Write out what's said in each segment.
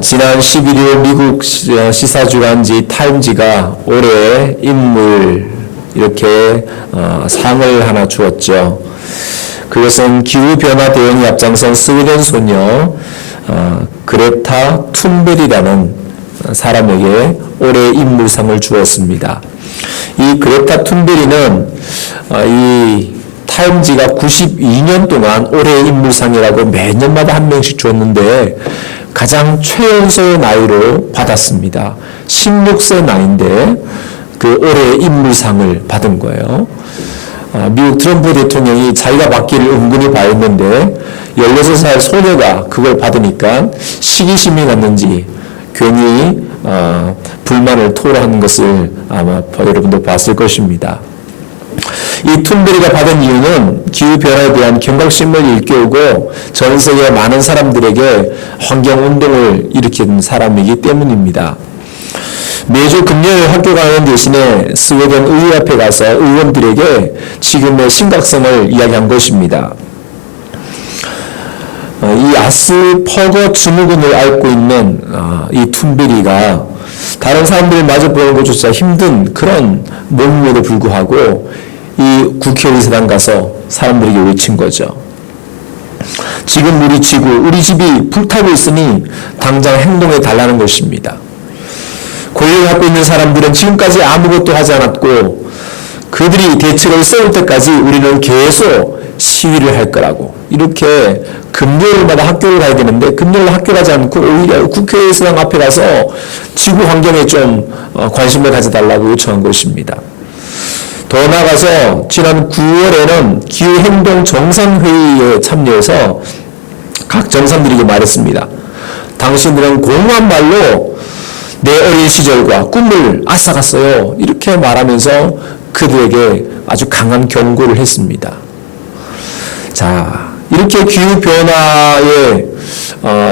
지난 11일 미국 시사주간지 타임지가 올해 인물 이렇게 상을 하나 주었죠. 그것은 기후변화 대응에 앞장선 스웨덴 소녀 그레타 툰베리라는 사람에게 올해 인물상을 주었습니다. 이 그레타 툰베리는 이 타임지가 92년 동안 올해의 인물상이라고 매년마다 한 명씩 줬는데 가장 최연소의 나이로 받았습니다. 16세 나이인데 그 올해의 인물상을 받은 거예요. 미국 트럼프 대통령이 자기가 받기를 은근히 바랬는데 16살 소녀가 그걸 받으니까 시기심이 났는지 괜히 불만을 토로하는 것을 아마 여러분도 봤을 것입니다. 이 툰베리가 받은 이유는 기후변화에 대한 경각심을 일깨우고 전 세계 많은 사람들에게 환경운동을 일으킨 사람이기 때문입니다. 매주 금요일 학교 가는 대신에 스웨덴 의회 앞에 가서 의원들에게 지금의 심각성을 이야기한 것입니다. 이 아스퍼거 증후군을 앓고 있는 이 툰베리가 다른 사람들을 마주보는 것조차 힘든 그런 몸임에도 불구하고 이 국회의사당 가서 사람들에게 외친 거죠. 지금 우리 지구, 우리 집이 불타고 있으니 당장 행동해 달라는 것입니다. 권력을 갖고 있는 사람들은 지금까지 아무것도 하지 않았고 그들이 대책을 세울 때까지 우리는 계속 시위를 할 거라고. 이렇게 금요일마다 학교를 가야 되는데 금요일 학교 가지 않고 오히려 국회의사당 앞에 가서 지구 환경에 좀 관심을 가져달라고 요청한 것입니다. 더 나아가서 지난 9월에는 기후행동 정상회의에 참여해서 각 정상들에게 말했습니다. 당신들은 공허한 말로 내 어린 시절과 꿈을 앗아갔어요. 이렇게 말하면서 그들에게 아주 강한 경고를 했습니다. 자, 이렇게 기후변화에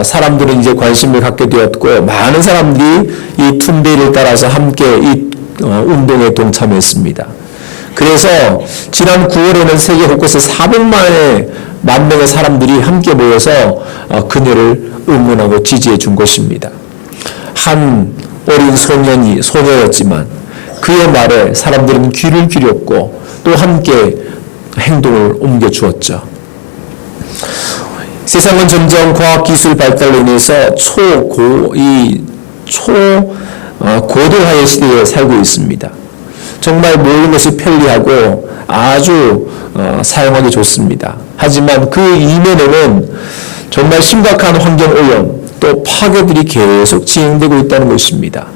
사람들은 이제 관심을 갖게 되었고 많은 사람들이 이 툰베리를 따라서 함께 이 운동에 동참했습니다. 그래서 지난 9월에는 세계 곳곳에 400만 명의 사람들이 함께 모여서 그녀를 응원하고 지지해 준 것입니다. 한 어린 소녀였지만 그의 말에 사람들은 귀를 기울였고 또 함께 행동을 옮겨주었죠. 세상은 점점 과학기술 발달로 인해서 고도화의 시대에 살고 있습니다. 정말 모든 것이 편리하고 아주 사용하기 좋습니다. 하지만 그 이면에는 정말 심각한 환경오염 또 파괴들이 계속 진행되고 있다는 것입니다.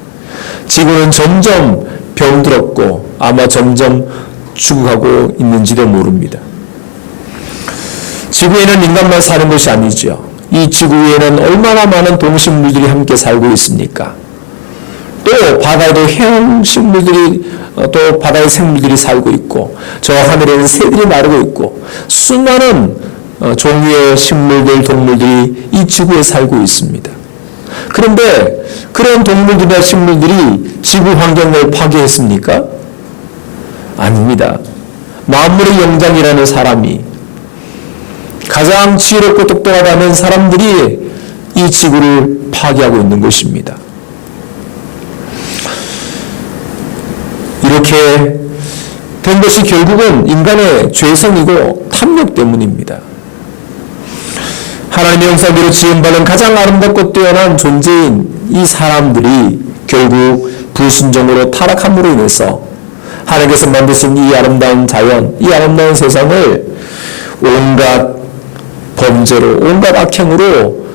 지구는 점점 병들었고 아마 점점 죽어가고 있는지도 모릅니다. 지구에는 인간만 사는 것이 아니죠. 이 지구 위에는 얼마나 많은 동식물들이 함께 살고 있습니까? 또 바다에도 해양식물들이 또 바다의 생물들이 살고 있고 저 하늘에는 새들이 나르고 있고 수많은 종류의 식물들, 동물들이 이 지구에 살고 있습니다. 그런데 그런 동물들이나 식물들이 지구 환경을 파괴했습니까? 아닙니다. 만물의 영장이라는 사람이 가장 지혜롭고 똑똑하다는 사람들이 이 지구를 파괴하고 있는 것입니다. 이렇게 된 것이 결국은 인간의 죄성이고 탐욕 때문입니다. 하나님의 형상대로 지음받은 가장 아름답고 뛰어난 존재인 이 사람들이 결국 불순종으로 타락함으로 인해서 하나님께서 만드신 이 아름다운 자연, 이 아름다운 세상을 온갖 범죄로, 온갖 악행으로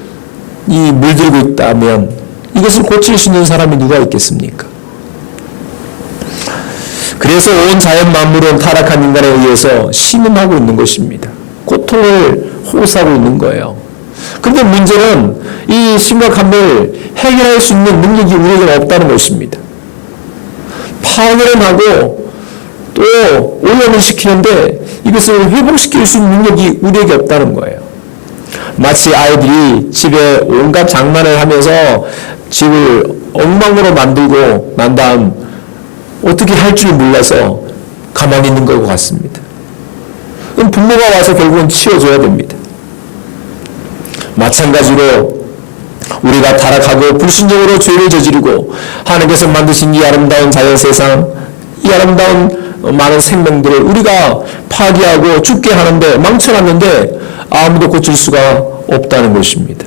이 물들고 있다면 이것을 고칠 수 있는 사람이 누가 있겠습니까? 그래서 온 자연 만물은 타락한 인간에 의해서 신음하고 있는 것입니다. 고통을 호소하고 있는 거예요. 그런데 문제는 이 심각함을 해결할 수 있는 능력이 우리에게 없다는 것입니다. 파괴를 하고 또 오염을 시키는데 이것을 회복시킬 수 있는 능력이 우리에게 없다는 거예요. 마치 아이들이 집에 온갖 장난을 하면서 집을 엉망으로 만들고 난 다음 어떻게 할 줄 몰라서 가만히 있는 것 같습니다. 그럼 부모가 와서 결국은 치워줘야 됩니다. 마찬가지로 우리가 타락하고 불순종으로 죄를 저지르고 하나님께서 만드신 이 아름다운 자연 세상, 이 아름다운 많은 생명들을 우리가 파괴하고 죽게 하는데 망쳐놨는데 아무도 고칠 수가 없다는 것입니다.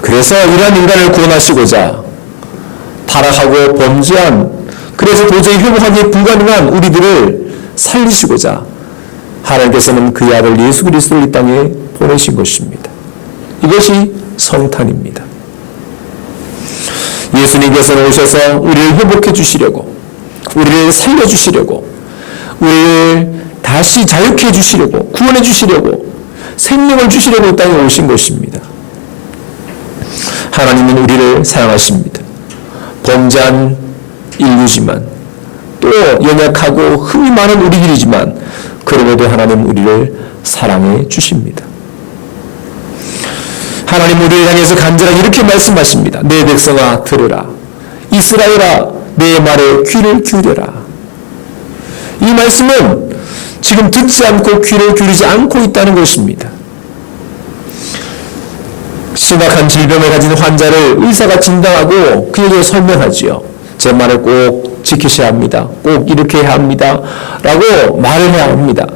그래서 이러한 인간을 구원하시고자 타락하고 범죄한, 그래서 도저히 회복하기 불가능한 우리들을 살리시고자 하나님께서는 그의 아들 예수 그리스도를 이 땅에 보내신 것입니다. 이것이 성탄입니다. 예수님께서는 오셔서 우리를 회복해 주시려고, 우리를 살려주시려고, 우리를 다시 자유케 해주시려고, 구원해 주시려고, 생명을 주시려고 이 땅에 오신 것입니다. 하나님은 우리를 사랑하십니다. 범죄한 인류지만, 또 연약하고 흠이 많은 우리들이지만 그럼에도 하나님 우리를 사랑해 주십니다. 하나님 우리를 향해서 간절하게 이렇게 말씀하십니다. 내 백성아 들으라. 이스라엘아 내 말에 귀를 기울여라. 이 말씀은 지금 듣지 않고 귀를 기울이지 않고 있다는 것입니다. 심각한 질병을 가진 환자를 의사가 진단하고 그에게 설명하지요. 제 말을 꼭 지키셔야 합니다. 꼭 이렇게 해야 합니다. 라고 말을 해야 합니다.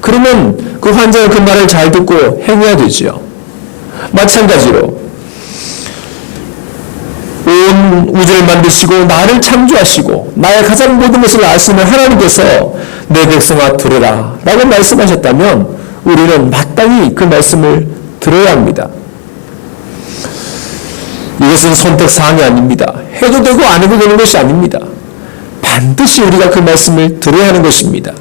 그러면 그 환자는 그 말을 잘 듣고 행해야 되지요. 마찬가지로 온 우주를 만드시고 나를 창조하시고 나의 가장 모든 것을 아시는 하나님께서 내 백성아 들으라 라고 말씀하셨다면 우리는 마땅히 그 말씀을 들어야 합니다. 이것은 선택사항이 아닙니다. 해도 되고 안 해도 되는 것이 아닙니다. 반드시 우리가 그 말씀을 들어야 하는 것입니다.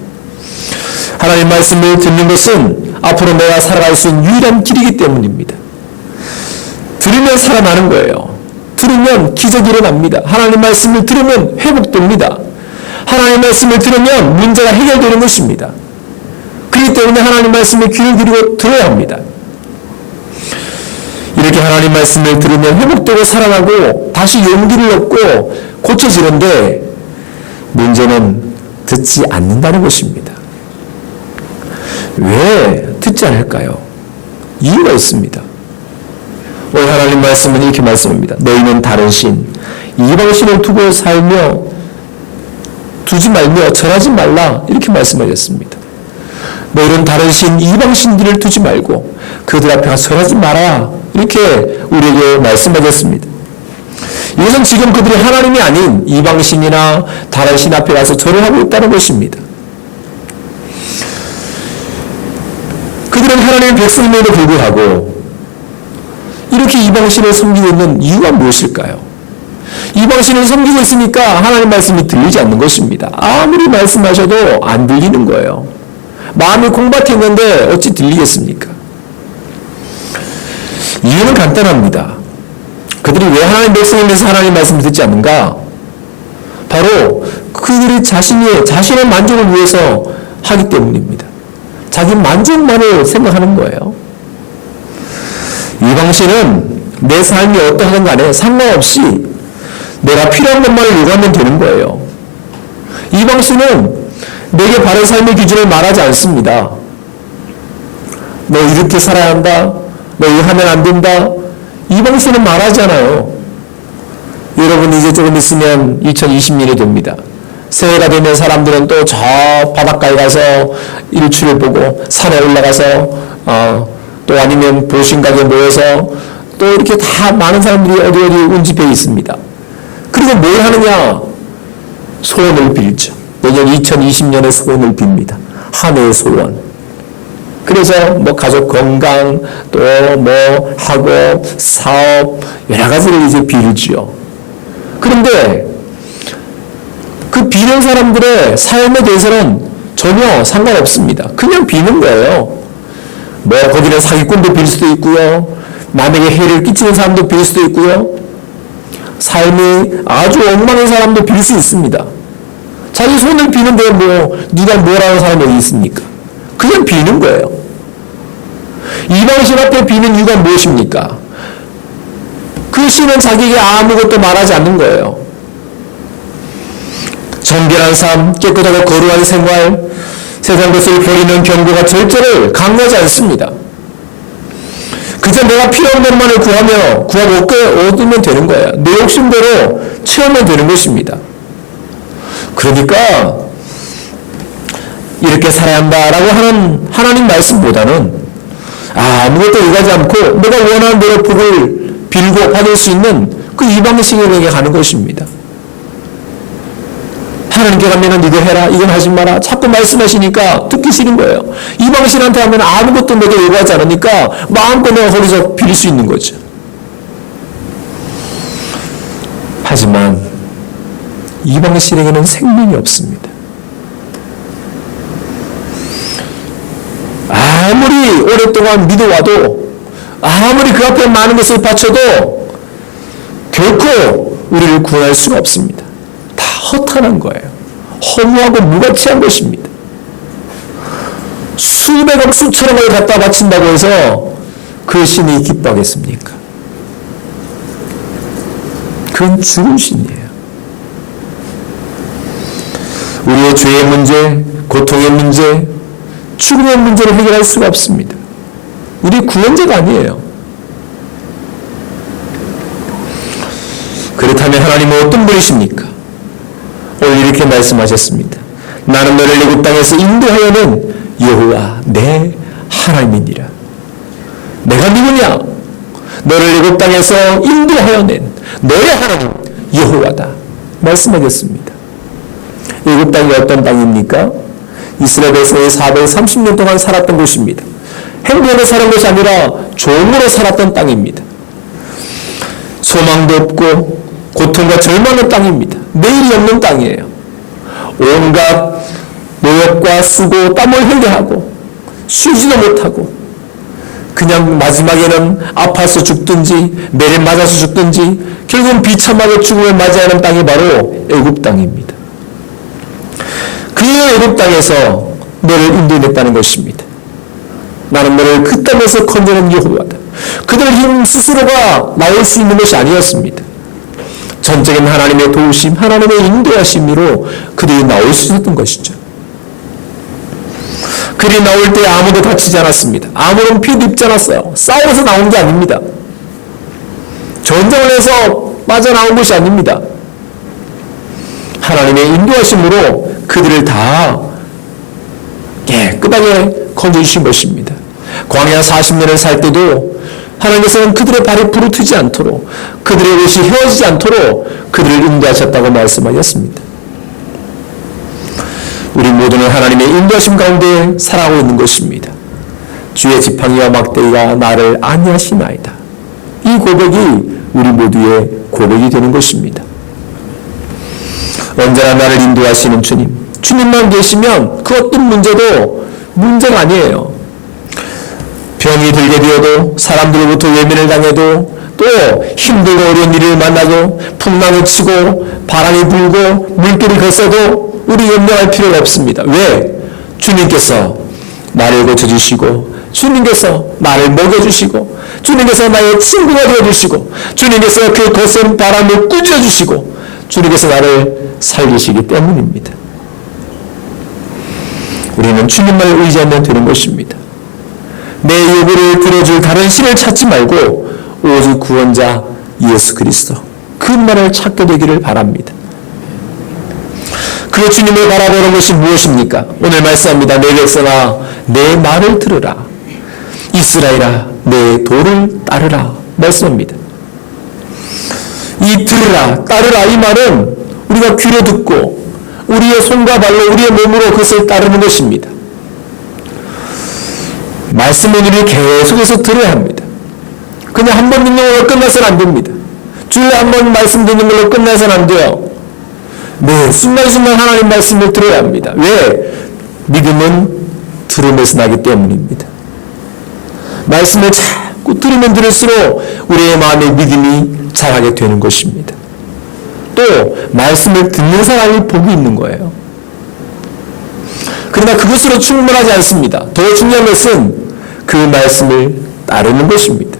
하나님 말씀을 듣는 것은 앞으로 내가 살아갈 수 있는 유일한 길이기 때문입니다. 들으면 살아나는 거예요. 들으면 기적이 일어납니다. 하나님 말씀을 들으면 회복됩니다. 하나님 말씀을 들으면 문제가 해결되는 것입니다. 그렇기 때문에 하나님 말씀에 귀를 기울이고 들어야 합니다. 이렇게 하나님 말씀을 들으면 회복되고 살아나고 다시 용기를 얻고 고쳐지는데 문제는 듣지 않는다는 것입니다. 왜 듣지 않을까요? 이유가 있습니다. 오늘 하나님 말씀은 이렇게 말씀합니다. 너희는 다른 신, 이방신을 두고 살며 두지 말며 절하지 말라 이렇게 말씀하셨습니다. 너희는 다른 신, 이방신들을 두지 말고 그들 앞에 가서 절하지 마라 이렇게 우리에게 말씀하셨습니다. 이것은 지금 그들이 하나님이 아닌 이방신이나 다른 신 앞에 가서 절을 하고 있다는 것입니다. 그들은 하나님의 백성임에도 불구하고 이렇게 이방신을 섬기고 있는 이유가 무엇일까요? 이방신을 섬기고 있으니까 하나님 말씀이 들리지 않는 것입니다. 아무리 말씀하셔도 안 들리는 거예요. 마음이 공박했는데 어찌 들리겠습니까? 이유는 간단합니다. 그들이 왜 하나님 백성임에서 하나님 말씀을 듣지 않는가? 바로 그들이 자신의 만족을 위해서 하기 때문입니다. 자기 만족만을 생각하는 거예요. 이방신은 내 삶이 어떠하든 간에 상관없이 내가 필요한 것만을 요구하면 되는 거예요. 이방신은 내게 바른 삶의 기준을 말하지 않습니다. 너 이렇게 살아야 한다. 너 이거 하면 안 된다. 이방신은 말하잖아요. 여러분 이제 조금 있으면 2020년이 됩니다. 새해가 되면 사람들은 또 저 바닷가에 가서 일출을 보고 산에 올라가서 또 아니면 보신각에 모여서 또 이렇게 다 많은 사람들이 어디 운집해 있습니다. 그리고 뭘 하느냐? 소원을 빌죠. 내년 2020년에 소원을 빕니다. 한 해의 소원. 그래서 뭐 가족 건강, 또 뭐 학업, 사업 여러 가지를 이제 빌지요. 그런데 그 비는 사람들의 삶에 대해서는 전혀 상관없습니다. 그냥 비는 거예요. 뭐 거기는 사기꾼도 빌 수도 있고요. 남에게 해를 끼치는 사람도 빌 수도 있고요. 삶이 아주 엉망인 사람도 빌 수 있습니다. 자기 손을 비는데 뭐 누가 뭐라는 사람이 어디 있습니까? 그냥 비는 거예요. 이방신 앞에 비는 이유가 무엇입니까? 그 신은 자기에게 아무것도 말하지 않는 거예요. 정결한 삶, 깨끗하고 거룩한 생활, 세상 것을 버리는 경고가 절제를 강요하지 않습니다. 그저 내가 필요한 것만을 구하고 얻으면 되는 거예요. 내 욕심대로 채우면 되는 것입니다. 그러니까 이렇게 살아야 한다라고 하는 하나님 말씀보다는 아무것도 요구하지 않고 내가 원하는 대로 복을 빌고 받을 수 있는 그 이방신에게 가는 것입니다. 하나님께 가면은 이거 해라, 이건 하지 마라. 자꾸 말씀하시니까 듣기 싫은 거예요. 이방신한테 하면 아무것도 내가 요구하지 않으니까 마음껏 내가 거기서 빌릴 수 있는 거죠. 하지만 이방신에게는 생명이 없습니다. 아무리 오랫동안 믿어와도, 아무리 그 앞에 많은 것을 바쳐도 결코 우리를 구원할 수가 없습니다. 다 허탄한 거예요. 허무하고 무가치한 것입니다. 수백억 수천억을 갖다 바친다고 해서 그 신이 기뻐하겠습니까? 그건 죽은 신이에요. 우리의 죄의 문제, 고통의 문제, 죽음의 문제를 해결할 수가 없습니다. 우리 구원자가 아니에요. 그렇다면 하나님은 어떤 분이십니까? 오늘 이렇게 말씀하셨습니다. 나는 너를 애굽 땅에서 인도하여는 여호와 내 하나님이니라. 내가 누구냐? 너를 애굽 땅에서 인도하여낸 너의 하나님 여호와다 말씀하셨습니다. 애굽 땅이 어떤 땅입니까? 이스라엘 백성이 430년 동안 살았던 곳입니다. 행복으로 사는 것이 아니라 종으로 살았던 땅입니다. 소망도 없고 고통과 절망의 땅입니다. 내일이 없는 땅이에요. 온갖 노역과 수고, 땀을 흘려 하고 쉬지도 못하고 그냥 마지막에는 아파서 죽든지 매를 맞아서 죽든지 결국은 비참하게 죽음을 맞이하는 땅이 바로 애굽 땅입니다. 그 애굽 땅에서 너를 인도해냈다는 것입니다. 나는 너를 그 땅에서 건져낸 여호와다. 그들 힘 스스로가 나올 수 있는 것이 아니었습니다. 전적인 하나님의 도우심, 하나님의 인도하심으로 그들이 나올 수 있었던 것이죠. 그들이 나올 때 아무도 다치지 않았습니다. 아무런 피도 입지 않았어요. 싸워서 나온 게 아닙니다. 전쟁을 해서 빠져나온 것이 아닙니다. 하나님의 인도하심으로 그들을 다 깨끗하게 건져주신 것입니다. 광야 40년을 살 때도 하나님께서는 그들의 발이 부르트지 않도록, 그들의 옷이 헤어지지 않도록 그들을 인도하셨다고 말씀하셨습니다. 우리 모두는 하나님의 인도하심 가운데 살아가고 있는 것입니다. 주의 지팡이와 막대기가 나를 안위하시나이다. 이 고백이 우리 모두의 고백이 되는 것입니다. 언제나 나를 인도하시는 주님, 주님만 계시면 그 어떤 문제도 문제가 아니에요. 병이 들게 되어도, 사람들로부터 외면을 당해도, 또 힘들고 어려운 일을 만나도, 풍랑이 치고 바람이 불고 물길이 거쳐도 우리 염려할 필요가 없습니다. 왜? 주님께서 나를 고쳐주시고, 주님께서 나를 먹여주시고, 주님께서 나의 친구가 되어주시고, 주님께서 그 거센 바람을 꾸짖어주시고, 주님께서 나를 살리시기 때문입니다. 우리는 주님만을 의지하면 되는 것입니다. 내 요구를 들어줄 다른 신을 찾지 말고 오직 구원자 예수 그리스도, 그분만을 찾게 되기를 바랍니다. 그 주님을 바라보는 것이 무엇입니까? 오늘 말씀합니다. 내 백성아 내 말을 들으라. 이스라엘아 내 도를 따르라 말씀합니다. 이 들으라, 따르라 이 말은 우리가 귀로 듣고 우리의 손과 발로 우리의 몸으로 그것을 따르는 것입니다. 말씀은 우리 계속해서 들어야 합니다. 그냥 한 번 듣는 걸로 끝나서는 안 됩니다. 주일에 한 번 말씀 듣는 걸로 끝나서는 안 돼요. 네, 순간순간 하나님 말씀을 들어야 합니다. 왜? 믿음은 들음에서 나기 때문입니다. 말씀을 자꾸 들으면 들을수록 우리의 마음의 믿음이 자라게 되는 것입니다. 또 말씀을 듣는 사람이 복이 있는 거예요. 그러나 그것으로 충분하지 않습니다. 더 중요한 것은 그 말씀을 따르는 것입니다.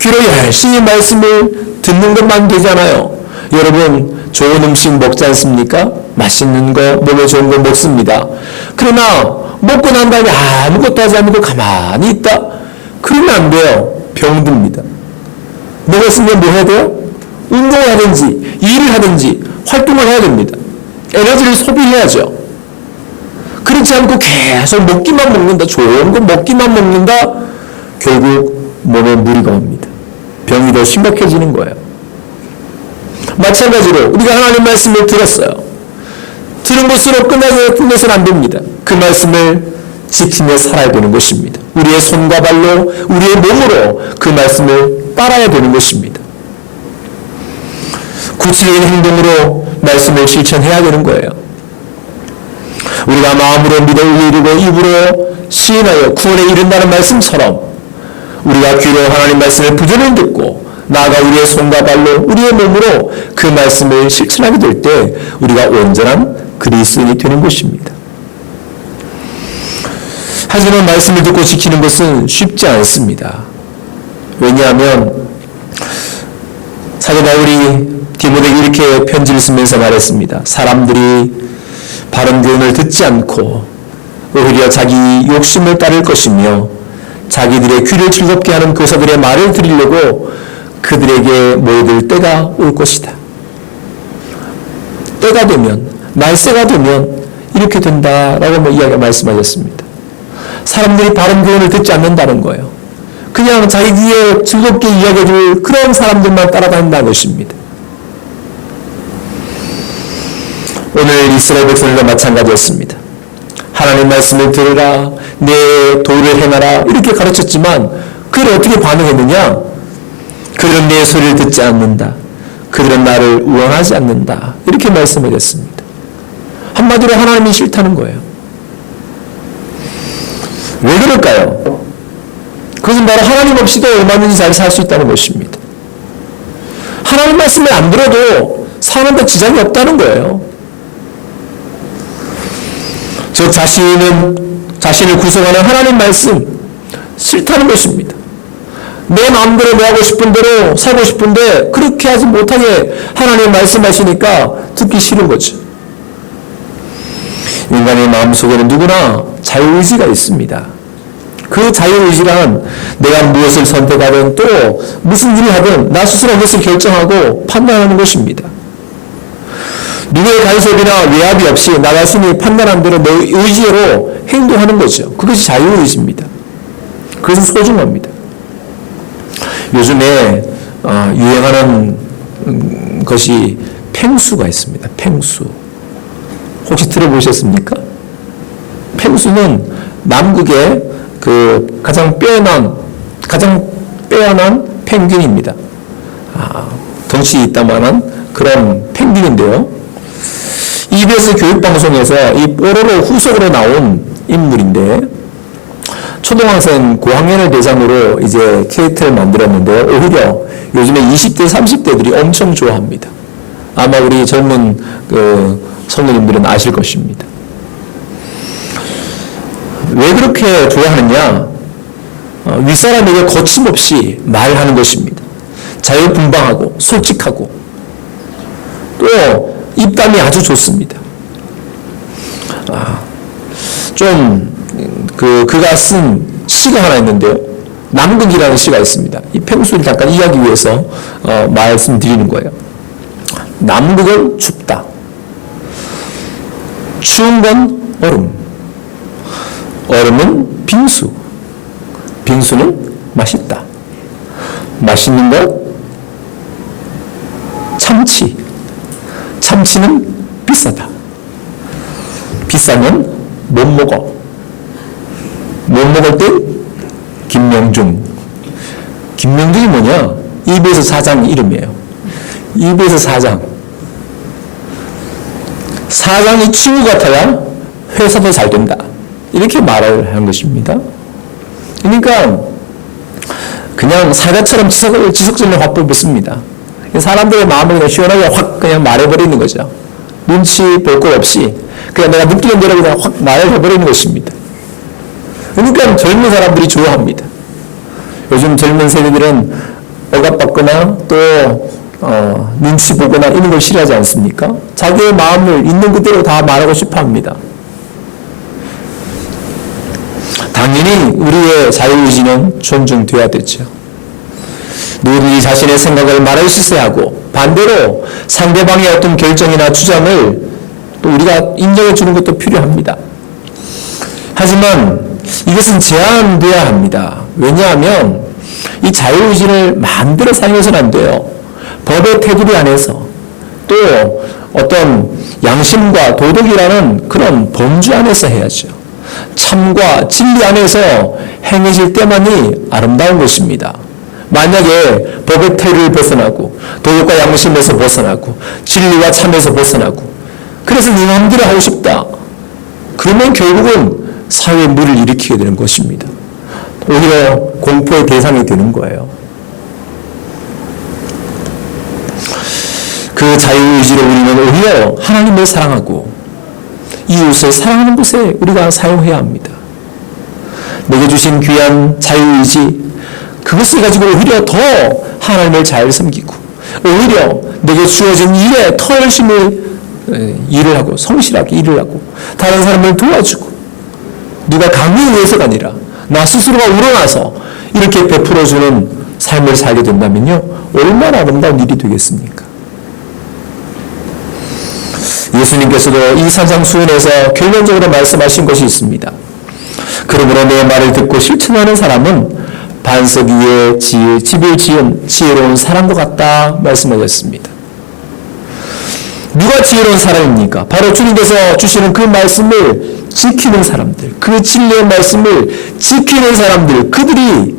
귀로 열심히 말씀을 듣는 것만 되잖아요. 여러분 좋은 음식 먹지 않습니까? 맛있는 거, 몸에 좋은 거 먹습니다. 그러나 먹고 난 다음에 아무것도 하지 않고 가만히 있다? 그러면 안 돼요. 병듭니다. 먹었으면 뭐 해야 돼요? 운동을 하든지 일을 하든지 활동을 해야 됩니다. 에너지를 소비해야죠. 그렇지 않고 계속 먹기만 먹는다, 좋은 거 먹기만 먹는다, 결국 몸에 무리가 옵니다. 병이 더 심각해지는 거예요. 마찬가지로 우리가 하나님 말씀을 들었어요. 들은 것으로 끝내서는 안 됩니다. 그 말씀을 지키며 살아야 되는 것입니다. 우리의 손과 발로, 우리의 몸으로 그 말씀을 따라야 되는 것입니다. 구체적인 행동으로 말씀을 실천해야 되는 거예요. 우리가 마음으로 믿어 이루고 입으로 시인하여 구원에 이른다는 말씀처럼 우리가 귀로 하나님 말씀을 부전히 듣고 나아가 우리의 손과 발로 우리의 몸으로 그 말씀을 실천하게 될 때 우리가 온전한 그리스도인이 되는 것입니다. 하지만 말씀을 듣고 지키는 것은 쉽지 않습니다. 왜냐하면 사도 바울이 디모데에게 이렇게 편지를 쓰면서 말했습니다. 사람들이 바른 교훈을 듣지 않고 오히려 자기 욕심을 따를 것이며 자기들의 귀를 즐겁게 하는 교사들의 말을 들으려고 그들에게 모여들 때가 올 것이다. 때가 되면, 말세가 되면 이렇게 된다라고 이야기가 말씀하셨습니다. 사람들이 바른 교훈을 듣지 않는다는 거예요. 그냥 자기 귀에 즐겁게 이야기해줄 그런 사람들만 따라다닌다는 것입니다. 오늘 이스라엘 백성들과 마찬가지였습니다. 하나님 말씀을 들으라, 내 도를 행하라 이렇게 가르쳤지만 그들은 어떻게 반응했느냐? 그들은 내 소리를 듣지 않는다. 그들은 나를 우원하지 않는다. 이렇게 말씀하셨습니다. 한마디로 하나님이 싫다는 거예요. 왜 그럴까요? 그것은 바로 하나님 없이도 얼마든지 잘 살 수 있다는 것입니다. 하나님 말씀을 안 들어도 사는데 지장이 없다는 거예요. 즉 자신을 구성하는 하나님 말씀 싫다는 것입니다. 내 마음대로 내 하고 싶은 대로 살고 싶은데 그렇게 하지 못하게 하나님 말씀하시니까 듣기 싫은 거죠. 인간의 마음속에는 누구나 자유의지가 있습니다. 그 자유의지란 내가 무엇을 선택하든 또 무슨 일을 하든 나 스스로 무엇을 결정하고 판단하는 것입니다. 누구의 간섭이나 외압이 없이 나 자신이 판단한 대로 내 의지로 행동하는 거죠. 그것이 자유의지입니다. 그것은 소중합니다. 요즘에 유행하는 것이 펭수가 있습니다. 펭수. 혹시 들어보셨습니까? 펭수는 남극의 그 가장 빼어난 펭귄입니다. 덩치 있다만한 그런 펭귄인데요. EBS 교육방송에서 이 뽀로로 후속으로 나온 인물인데 초등학생 고학년을 대상으로 이제 캐릭터를 만들었는데 오히려 요즘에 20대, 30대들이 엄청 좋아합니다. 아마 우리 젊은 성도님들은 아실 것입니다. 왜 그렇게 좋아하느냐? 윗사람에게 거침없이 말하는 것입니다. 자유분방하고 솔직하고 또 입담이 아주 좋습니다. 그가 쓴 시가 하나 있는데요. 남극이라는 시가 있습니다. 이 펭수를 잠깐 이해하기 위해서 말씀드리는 거예요. 남극은 춥다. 추운 건 얼음. 얼음은 빙수. 빙수는 맛있다. 맛있는 것 참치. 참치는 비싸다. 비싸면 못 먹어. 못 먹을 때 김명중. 김명중이 뭐냐? EBS 사장 이름이에요. EBS 사장. 사장이 친구 같아야 회사도 잘 된다. 이렇게 말을 한 것입니다. 그러니까 그냥 사자처럼 지석진을 확 뽑습니다. 사람들의 마음을 그냥 시원하게 확 그냥 말해버리는 거죠. 눈치 볼 것 없이 그냥 내가 느끼는 대로 그냥 확 말해버리는 것입니다. 그러니까 젊은 사람들이 좋아합니다. 요즘 젊은 세대들은 억압받거나 또 눈치 보거나 이런 걸 싫어하지 않습니까? 자기의 마음을 있는 그대로 다 말하고 싶어 합니다. 당연히 우리의 자유의지는 존중돼야 되죠. 누구든지 자신의 생각을 말할 수 있어야 하고, 반대로 상대방의 어떤 결정이나 주장을 또 우리가 인정해 주는 것도 필요합니다. 하지만 이것은 제한되어야 합니다. 왜냐하면 이 자유의지를 마음대로 사용해서는 안 돼요. 법의 테두리 안에서, 또 어떤 양심과 도덕이라는 그런 범주 안에서 해야죠. 참과 진리 안에서 행해질 때만이 아름다운 것입니다. 만약에 법의 테두리를 벗어나고 도덕과 양심에서 벗어나고 진리와 참에서 벗어나고 그래서 네 마음대로 하고 싶다, 그러면 결국은 사회에 물을 일으키게 되는 것입니다. 오히려 공포의 대상이 되는 거예요. 그 자유의지로 우리는 오히려 하나님을 사랑하고 이웃을 사랑하는 곳에 우리가 사용해야 합니다. 내게 주신 귀한 자유의지, 그것을 가지고 오히려 더 하나님을 잘 섬기고, 오히려 내게 주어진 일에 더 열심히 일을 하고 성실하게 일을 하고 다른 사람을 도와주고, 누가 강요에 의해서가 아니라 나 스스로가 우러나서 이렇게 베풀어주는 삶을 살게 된다면요, 얼마나 아름다운 일이 되겠습니까? 예수님께서도 이 산상수훈에서 결론적으로 말씀하신 것이 있습니다. 그러므로 내 말을 듣고 실천하는 사람은 반석 위에 집을 지은 지혜로운 사람과 같다 말씀하셨습니다. 누가 지혜로운 사람입니까? 바로 주님께서 주시는 그 말씀을 지키는 사람들, 그 진리의 말씀을 지키는 사람들, 그들이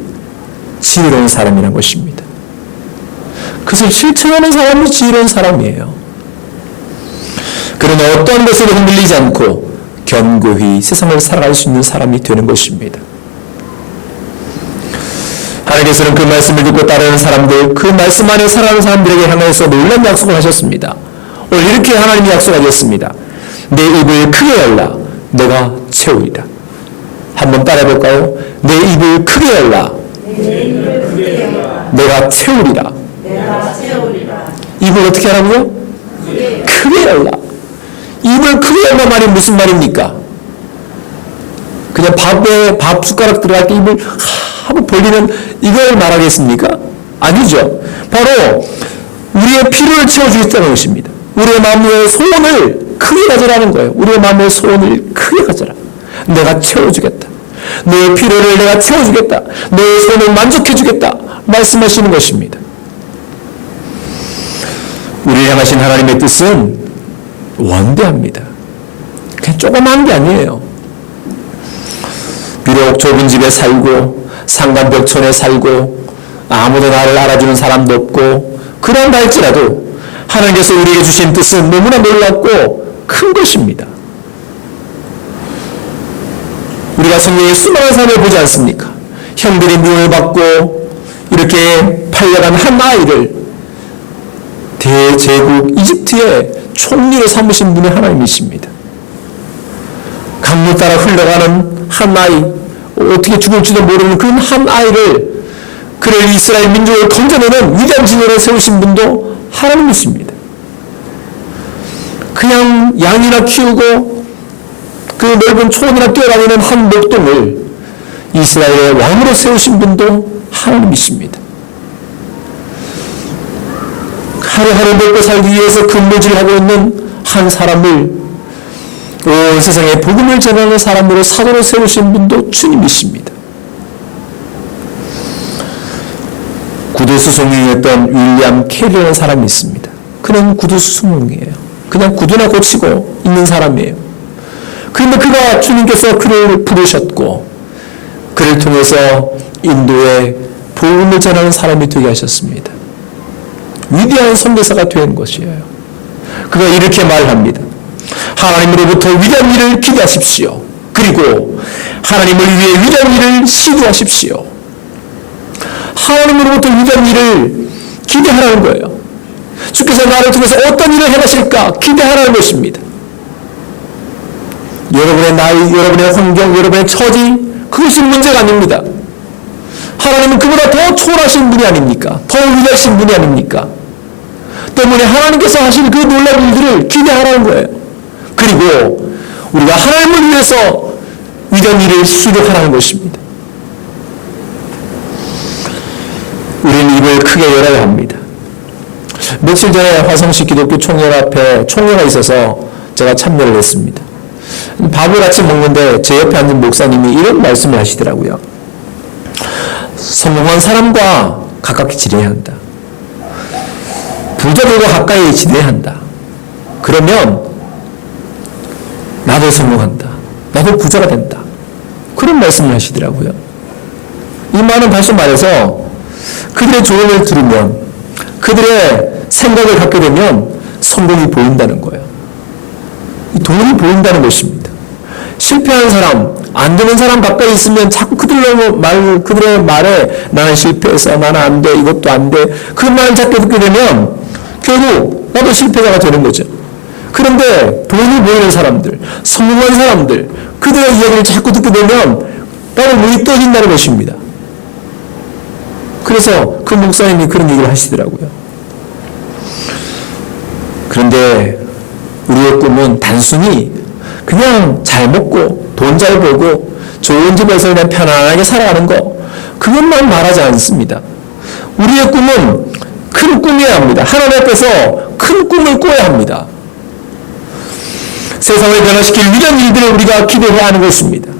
지혜로운 사람이라는 것입니다. 그것을 실천하는 사람이 지혜로운 사람이에요. 그러나 어떠한 것으로 흔들리지 않고 견고히 세상을 살아갈 수 있는 사람이 되는 것입니다. 하나님께서는 그 말씀을 듣고 따르는 사람들, 그 말씀 안에 살아가는 사람들에게 향해서 놀라운 약속을 하셨습니다. 오늘 이렇게 하나님이 약속하셨습니다. 내 입을 크게 열라, 내가 채우리라. 한번 따라해볼까요? 내 입을 크게 열라, 내가 채우리라. 입을 어떻게 하라고요? 크게 열라. 입을 크게 열라 말이 무슨 말입니까? 그냥 밥 숟가락 들어갈 때 입을 하고 벌리는 이걸 말하겠습니까? 아니죠. 바로 우리의 필요를 채워주겠다는 것입니다. 우리의 마음의 소원을 크게 가져라는 거예요. 우리의 마음의 소원을 크게 가져라. 내가 채워주겠다. 너의 필요를 내가 채워주겠다. 너의 소원을 만족해주겠다 말씀하시는 것입니다. 우리를 향하신 하나님의 뜻은 원대합니다. 그냥 조그만 게 아니에요. 비록 좁은 집에 살고 상간벽촌에 살고 아무도 나를 알아주는 사람도 없고 그런다 할지라도 하나님께서 우리에게 주신 뜻은 너무나 놀랍고 큰 것입니다. 우리가 성경의 수많은 사람을 보지 않습니까? 형들이 미움을 받고 이렇게 팔려간 한 아이를 대제국 이집트의 총리로 삼으신 분이 하나님이십니다. 강물 따라 흘러가는 한 아이, 어떻게 죽을지도 모르는 그 한 아이를, 그를 이스라엘 민족을 건져내는 위대한 진영을 세우신 분도 하나님이십니다. 그냥 양이나 키우고 그 넓은 초원이나 뛰어다니는 한 목동을 이스라엘의 왕으로 세우신 분도 하나님이십니다. 하루하루 먹고 살기 위해서 근무질하고 있는 한 사람을 온 세상에 복음을 전하는 사람으로 사도로 세우신 분도 주님이십니다. 구두수송이었던 윌리엄 캐리라는 사람이 있습니다. 그는 구두수송이에요. 그냥 구두나 고치고 있는 사람이에요. 그런데 그가 주님께서 그를 부르셨고 그를 통해서 인도에 복음을 전하는 사람이 되게 하셨습니다. 위대한 선교사가 된 것이에요. 그가 이렇게 말합니다. 하나님으로부터 위대한 일을 기대하십시오. 그리고 하나님을 위해 위대한 일을 시도하십시오. 하나님으로부터 위대한 일을 기대하라는 거예요. 주께서 나를 통해서 어떤 일을 해가실까 기대하라는 것입니다. 여러분의 나이, 여러분의 환경, 여러분의 처지, 그것이 문제가 아닙니다. 하나님은 그보다 더 초월하신 분이 아닙니까? 더 위대하신 분이 아닙니까? 때문에 하나님께서 하실 그 놀라운 일들을 기대하라는 거예요. 그리고 우리가 하나님을 위해서 위대한 일을 시도하라는 것입니다. 우리는 입을 크게 크게 열어야 합니다. 며칠 전에 화성시 기독교 총연합회 총회가 있어서 제가 참여를 했습니다. 밥을 같이 먹는데 제 옆에 앉은 목사님이 이런 말씀을 하시더라고요. 성공한 사람과 가깝게 지내야 한다. 부자들과 가까이 지내야 한다. 그러면 나도 성공한다. 나도 부자가 된다. 그런 말씀을 하시더라고요. 이 말은 다시 말해서 그들의 조언을 들으면, 그들의 생각을 갖게 되면 성공이 보인다는 거예요. 돈이 보인다는 것입니다. 실패한 사람, 안 되는 사람 가까이 있으면 자꾸 그들의 말에 나는 실패해서 나는 안 돼, 이것도 안 돼. 그 말 자꾸 듣게 되면 결국 나도 실패자가 되는 거죠. 그런데 돈이 보이는 사람들, 성공한 사람들, 그들의 이야기를 자꾸 듣게 되면 나는 눈이 떠진다는 것입니다. 그래서 그 목사님이 그런 얘기를 하시더라고요. 그런데 우리의 꿈은 단순히 그냥 잘 먹고 돈 잘 벌고 좋은 집에서 그냥 편안하게 살아가는 거, 그것만 말하지 않습니다. 우리의 꿈은 큰 꿈이어야 합니다. 하나님 앞에서 큰 꿈을 꿔야 합니다. 세상을 변화시킬 위대한 일들을 우리가 기대해야 하는 것입니다.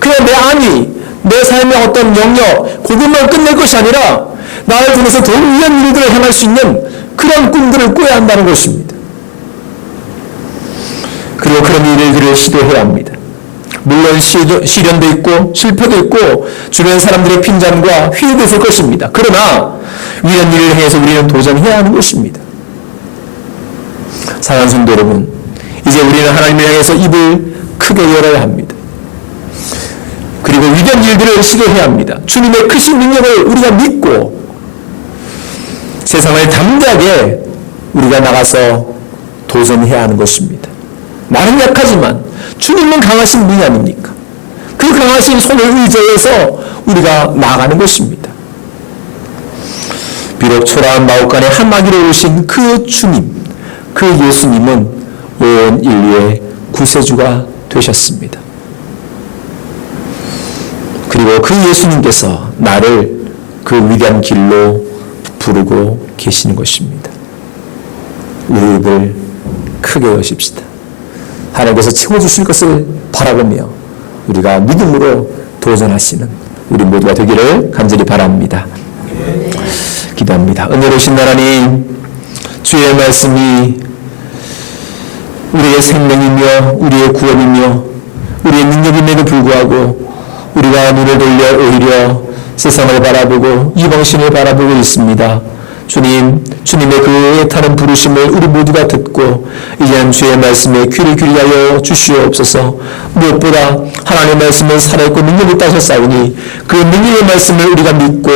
그냥 내 안위, 내 삶의 어떤 영역, 그것만 끝낼 것이 아니라 나를 통해서 더 위대한 일들을 행할 수 있는 그런 꿈들을 꿔야 한다는 것입니다. 그리고 그런 일들을 시도해야 합니다. 물론 시련도 있고 실패도 있고 주변 사람들의 핀잔과 회의도 있을 것입니다. 그러나 위대한 일을 행해서 우리는 도전해야 하는 것입니다. 사랑하는 성도 여러분, 이제 우리는 하나님을 향해서 입을 크게 열어야 합니다. 그리고 위대한 일들을 시도해야 합니다. 주님의 크신 능력을 우리가 믿고 세상을 담대하게 우리가 나가서 도전해야 하는 것입니다. 나는 약하지만 주님은 강하신 분이 아닙니까? 그 강하신 손을 의지해서 우리가 나아가는 것입니다. 비록 초라한 마옥간에 한마디로 오신 그 주님, 그 예수님은 온 인류의 구세주가 되셨습니다. 그리고 그 예수님께서 나를 그 위대한 길로 부르고 계시는 것입니다. 우리 입을 크게 여십시다. 하나님께서 채워주실 것을 바라보며 우리가 믿음으로 도전하시는 우리 모두가 되기를 간절히 바랍니다. 기도합니다. 은혜로우신 하나님, 주의 말씀이 우리의 생명이며 우리의 구원이며 우리의 능력임에도 불구하고 우리가 눈을 돌려 오히려 세상을 바라보고 이방신을 바라보고 있습니다. 주님, 주님의 그 애타는 부르심을 우리 모두가 듣고 이제는 주의 말씀에 귀를 기울여 주시옵소서. 무엇보다 하나님의 말씀은 살아있고 능력이 있다 싸우니 그 능력의 말씀을 우리가 믿고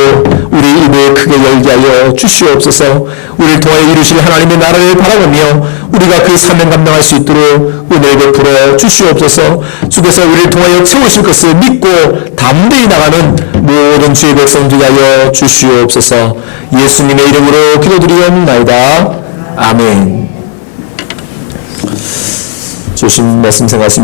우리 입을 크게 열게 하여 주시옵소서. 우리를 통하여 이루실 하나님의 나라를 바라보며 우리가 그 사명 감당할 수 있도록 은혜를 베풀어 주시옵소서. 주께서 우리를 통하여 채우실 것을 믿고 담대히 나가는 모든 주의 백성 되게 하여 주시옵소서. 예수님의 이름으로 기도드리옵나이다. 아멘. 주신 말씀 생각하시면